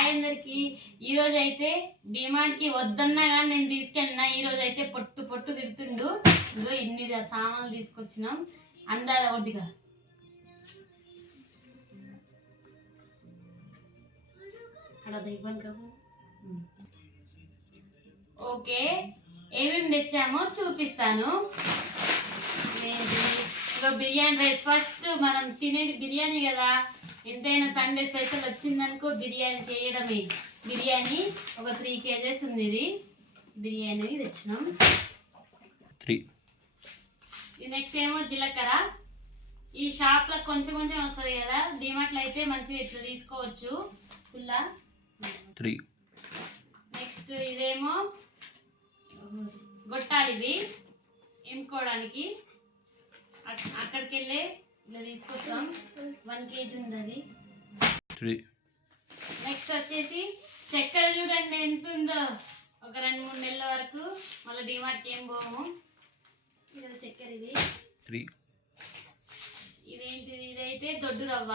Hi అందరికి. ఈరోజు అయితే డిమాండ్కి వద్దన్నా కానీ నేను తీసుకెళ్ళిన. ఈరోజు అయితే పొట్టు పొట్టు తిడుతుండు. ఇదో ఇన్ని సామాన్లు తీసుకొచ్చినాం. అందాల ఒకటిగా అక్కడ ఇవ్వను కదా. ఓకే, ఏమేమి తెచ్చామో చూపిస్తాను. ఇక బిర్యానీ రైస్. ఫస్ట్ మనం తినేది బిర్యానీ కదా, ఎంతైనా సండే స్పెషల్ వచ్చిందనుకో బిర్యానీ చేయడమే. బిర్యానీ ఒక 3 kgs ఉంది. ఇది బిర్యానీ తెచ్చినాం. నెక్స్ట్ ఏమో జీలకర్ర. ఈ షాప్లో కొంచెం కొంచెం వస్తుంది కదా, డిమార్ట్లో అయితే మంచిగా ఇట్లా తీసుకోవచ్చు ఫుల్. నెక్స్ట్ ఇదేమో గొట్టాలు, ఇవి ఎంపుకోవడానికి. అక్కడికి వెళ్ళి ఇలా తీసుకొస్తాం. 1 kg ఉంది అది. నెక్స్ట్ వచ్చేసి చక్కెర చూడండి ఎంత ఉందో. ఒక 2-3 నెలల వరకు మళ్ళీ డిమార్ట్కి ఏం పోము. ఇది చక్కెర. ఇది ఇదేంటిది, ఇదైతే దొడ్డు రవ్వ.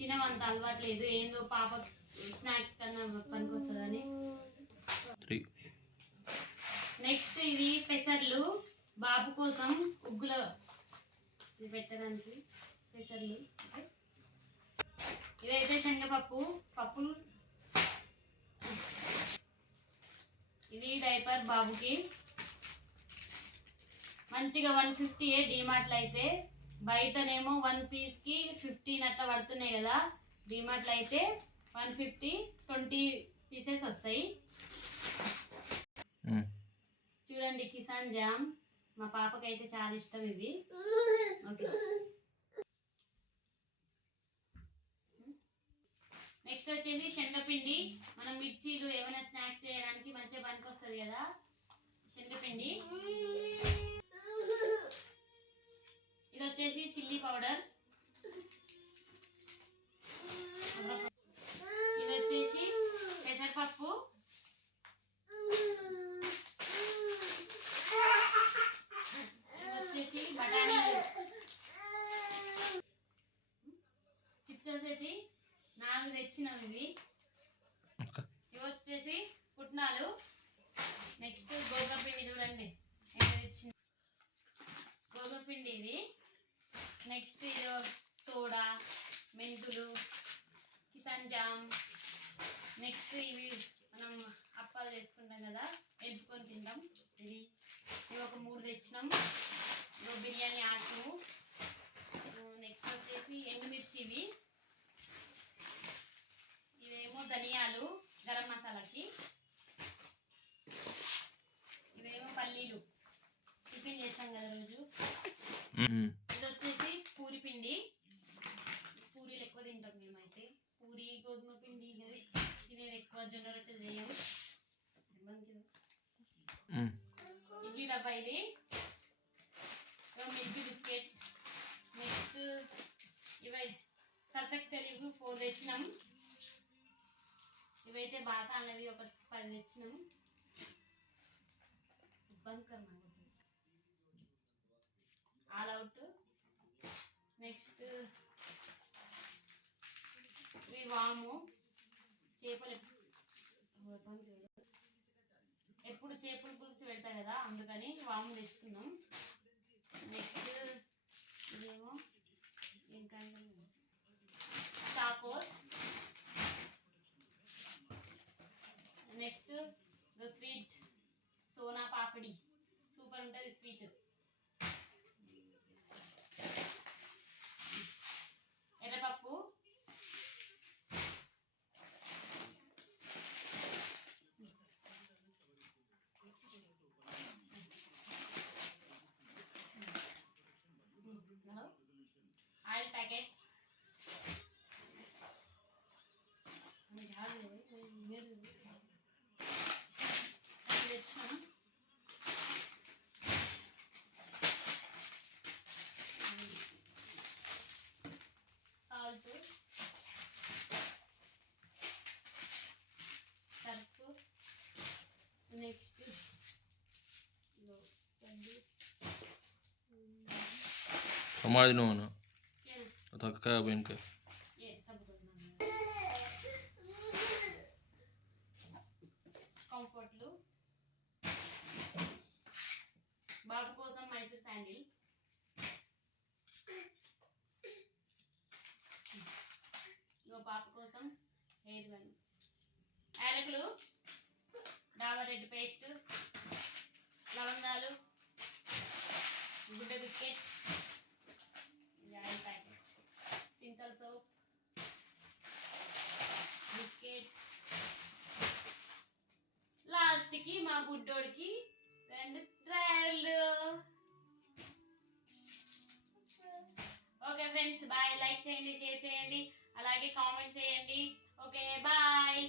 తినమంత అలవాట్లేదు, ఏందో పాప స్నాక్స్ కన్నా పనికి వస్తుందని. నెక్స్ట్ ఇది పెసర్లు, బాబు కోసం ఉగ్గులో పెట్టడానికి పెసర్లు. ఇదైతే శనగపప్పు పప్పులు. ఇది డైపర్ బాబుకి. మంచిగా 150 డిమార్ట్లో అయితే. బయటనేమో 1 పీస్కి 15 అట్లా పడుతున్నాయి కదా, డిమార్ట్లో అయితే 150 20 పీసెస్ వస్తాయి. చూడండి కిసాన్ జామ్, మా పాపకైతే చాలా ఇష్టం ఇవి. ఓకే, నెక్స్ట్ వచ్చేసి శనగపిండి. మనం మిర్చీలు ఏమైనా స్నాక్స్ చేయడానికి మంచిగా పనికి వస్తుంది కదా, శనగపిండి. ఇది వచ్చేసి చిల్లీ పౌడర్. ఇది వచ్చేసి పెసరపప్పు. ఇది వచ్చేసి బఠానీలు. చిప్స్ వచ్చేసి 4 తెచ్చినాం ఇవి. ఇవి వచ్చేసి పుట్నాలు. నెక్స్ట్ గోధుమ పిండి చూడండి ఎంత తెచ్చిన గోధుమ పిండి ఇది. నెక్స్ట్ ఇది సోడా, మెంతులు, కిసాన్ జామ్. నెక్స్ట్ ఇవి మనం అప్పాలు చేసుకుంటాం కదా, ఎంపుకొని తింటాం. ఇవి ఒక 3 తెచ్చినాం. బిర్యానీ ఆకు. నెక్స్ట్ వచ్చేసి ఎండుమిర్చి. ఇవేమో ధనియాలు గరం మసాలాకి. ఇవేమో పల్లీలు, టిఫిన్ చేస్తాం కదా రోజు. ఇది వచ్చేసి పూరి పిండి. పూరీలు ఎక్కువ తింటాం మేమైతే. పూరి గోధుమ పిండి తినేది ఎక్కువ, జొన్న రొట్టె చేయం. ఇడ్లీ డబ్బా ఇది. Milk biscuit. నెక్స్ట్ ఇవి సర్ఫ్ ఎక్సెల్ 4 తెచ్చినాం. ఇవైతే బాసాలవి ఒక 10 తెచ్చినాం. All out. నెక్స్ట్ ఇవి వాము. చేపలు ఎప్పుడు చేపల పులుసు పెడతా కదా, అందుకని వాము తెచ్చుకున్నాం. నెక్స్ట్ ఇదేమో ఇంకా చాకోస్. నెక్స్ట్ స్వీట్ సోనా పాపిడి, సూపర్ ఉంటుంది స్వీట్. ఎర్రపప్పు. Oil packets. తెచ్చినాం. Salt, surf. Next Kemarin mana? Atau ke Benke? పాప కోసం హెయిర్ బ్యాండ్స్, యాలకులు, డాబర్ రెడ్ పేస్ట్, లవంగాలు, గుడ్డ బిస్కెట్, ఆయిల్ ప్యాకెట్, సింతల్ సోప్, బిస్కెట్, లాస్ట్కి మా బుడ్డోడికి 2 డ్రైయర్లు. Okay friends, bye. లైక్ చేయండి, షేర్ చేయండి, అలాగే కామెంట్ చేయండి. Okay bye.